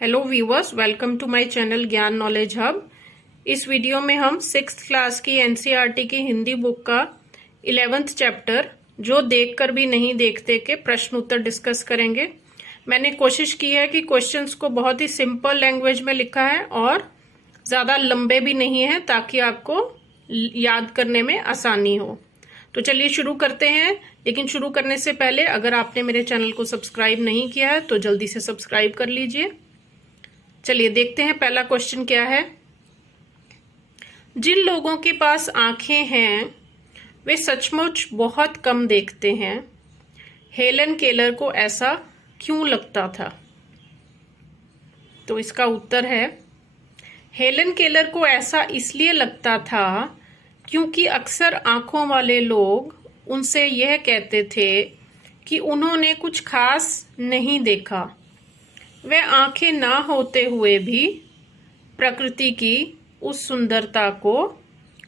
Hello viewers, welcome to my channel Gyan Knowledge Hub. इस video में हम 6th क्लास की एनसीईआरटी की हिंदी बुक का 11th चैप्टर जो देखकर भी नहीं देखते के प्रश्न उत्तर डिस्कस करेंगे। मैंने कोशिश की है कि क्वेश्चंस को बहुत ही सिंपल लैंग्वेज में लिखा है और ज्यादा लंबे भी नहीं है ताकि आपको याद करने में आसानी हो। तो चलिए शुरू करते हैं। लेकिन शुरू करने से पहले अगर आपने मेरे चैनल को सब्सक्राइब नहीं किया है तो जल्दी से सब्सक्राइब कर लीजिए। चलिए देखते हैं पहला क्वेश्चन क्या है। जिन लोगों के पास आंखें हैं वे सचमुच बहुत कम देखते हैं। हेलन केलर को ऐसा क्यों लगता था? तो इसका उत्तर है, हेलन केलर को ऐसा इसलिए लगता था क्योंकि अक्सर आंखों वाले लोग उनसे यह कहते थे कि उन्होंने कुछ खास नहीं देखा। वह आंखें ना होते हुए भी प्रकृति की उस सुंदरता को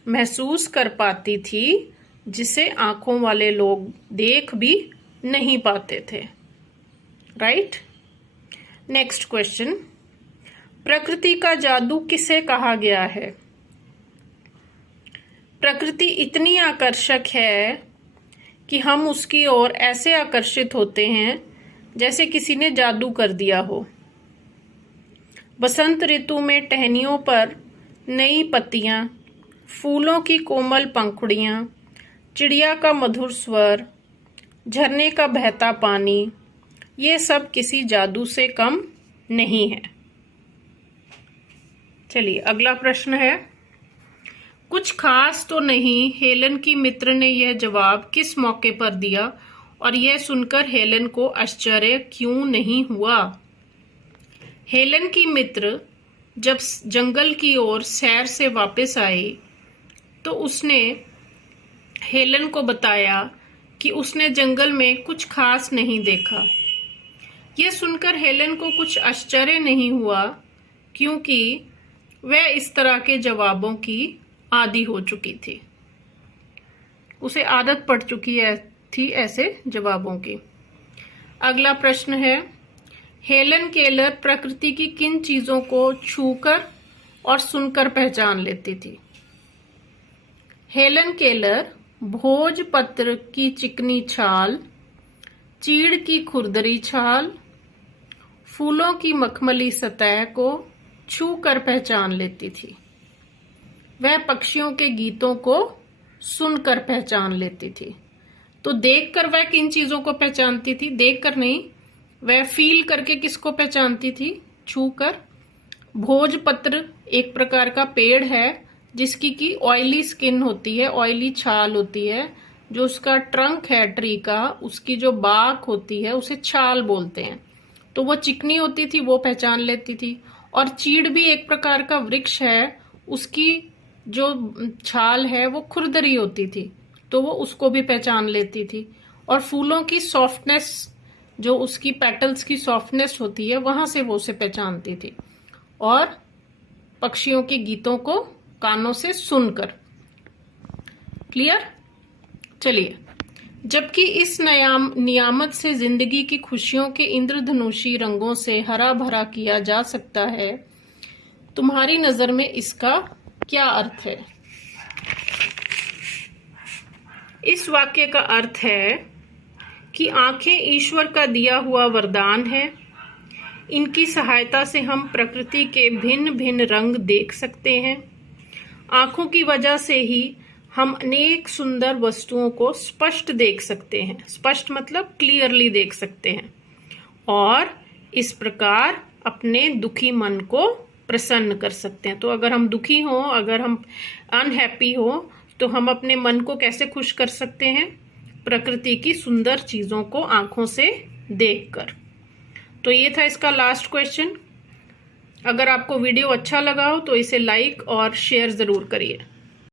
महसूस कर पाती थी जिसे आंखों वाले लोग देख भी नहीं पाते थे। राइट। नेक्स्ट क्वेश्चन, प्रकृति का जादू किसे कहा गया है? प्रकृति इतनी आकर्षक है कि हम उसकी ओर ऐसे आकर्षित होते हैं जैसे किसी ने जादू कर दिया हो। बसंत ऋतु में टहनियों पर नई पत्तियां, फूलों की कोमल पंखुड़ियां, चिड़िया का मधुर स्वर, झरने का बहता पानी, ये सब किसी जादू से कम नहीं है। चलिए अगला प्रश्न है, कुछ खास तो नहीं, हेलन की मित्र ने यह जवाब किस मौके पर दिया और यह सुनकर हेलन को आश्चर्य क्यों नहीं हुआ? हेलन की मित्र जब जंगल की ओर सैर से वापस आई तो उसने हेलन को बताया कि उसने जंगल में कुछ खास नहीं देखा। यह सुनकर हेलन को कुछ आश्चर्य नहीं हुआ क्योंकि वह इस तरह के जवाबों की आदी हो चुकी थी। उसे आदत पड़ चुकी थी ऐसे जवाबों की। अगला प्रश्न है, हेलन केलर प्रकृति की किन चीजों को छूकर और सुनकर पहचान लेती थी? हेलन केलर भोजपत्र की चिकनी छाल, चीड़ की खुरदरी छाल, फूलों की मखमली सतह को छूकर पहचान लेती थी। वह पक्षियों के गीतों को सुनकर पहचान लेती थी। तो देखकर वह किन चीजों को पहचानती थी? देखकर नहीं, वह फील करके किसको पहचानती थी? छूकर। भोजपत्र एक प्रकार का पेड़ है जिसकी की ऑयली स्किन होती है, ऑयली छाल होती है। जो उसका ट्रंक है ट्री का, उसकी जो बाक होती है उसे छाल बोलते हैं। तो वो चिकनी होती थी, वो पहचान लेती थी। और चीड़ भी एक प्रकार का वृक्ष है, उसकी जो छाल है वो खुरदरी होती थी, तो वो उसको भी पहचान लेती थी। और फूलों की सॉफ्टनेस, जो उसकी पेटल्स की सॉफ्टनेस होती है, वहां से वो उसे पहचानती थी। और पक्षियों के गीतों को कानों से सुनकर। क्लियर? चलिए, जबकि इस नियामत से जिंदगी की खुशियों के इंद्रधनुषी रंगों से हरा भरा किया जा सकता है, तुम्हारी नजर में इसका क्या अर्थ है? इस वाक्य का अर्थ है कि आंखें ईश्वर का दिया हुआ वरदान है। इनकी सहायता से हम प्रकृति के भिन्न भिन्न रंग देख सकते हैं। आंखों की वजह से ही हम अनेक सुंदर वस्तुओं को स्पष्ट देख सकते हैं। स्पष्ट मतलब क्लियरली देख सकते हैं और इस प्रकार अपने दुखी मन को प्रसन्न कर सकते हैं। तो अगर हम दुखी हो, अगर हम अनहैप्पी हो, तो हम अपने मन को कैसे खुश कर सकते हैं? प्रकृति की सुंदर चीजों को आंखों से देखकर। तो ये था इसका लास्ट क्वेश्चन। अगर आपको वीडियो अच्छा लगा हो तो इसे लाइक और शेयर जरूर करिए।